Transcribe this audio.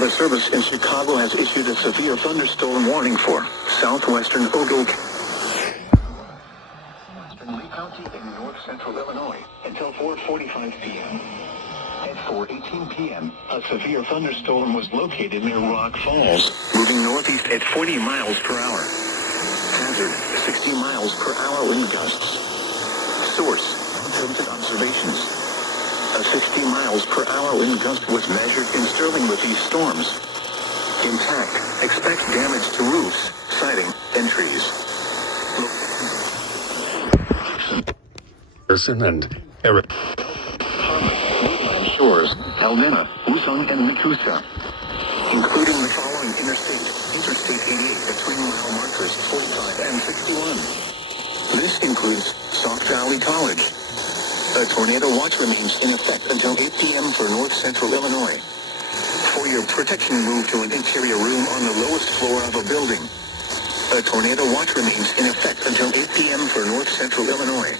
Weather Service in Chicago has issued a severe thunderstorm warning for southwestern WZOK, western Lee County in north central Illinois until 4:45 p.m. At 4:18 p.m., a severe thunderstorm was located near Rock Falls, moving northeast at 40 miles per hour. Hazard, 60 miles per hour wind gusts. Source, Tilted Observations. A 60 miles per hour wind gust was measured in Sterling with these storms. Impact, expect damage to roofs, siding, and trees. Person and Eric. Woodland Shores, Almena, Wusong, and Nakusa, including the following Interstate 88 between mile markers 45 and 61. This includes Sauk Valley College. A tornado watch remains in effect until 8 p.m. for north central Illinois. For your protection, move to an interior room on the lowest floor of a building. A tornado watch remains in effect until 8 p.m. for north central Illinois.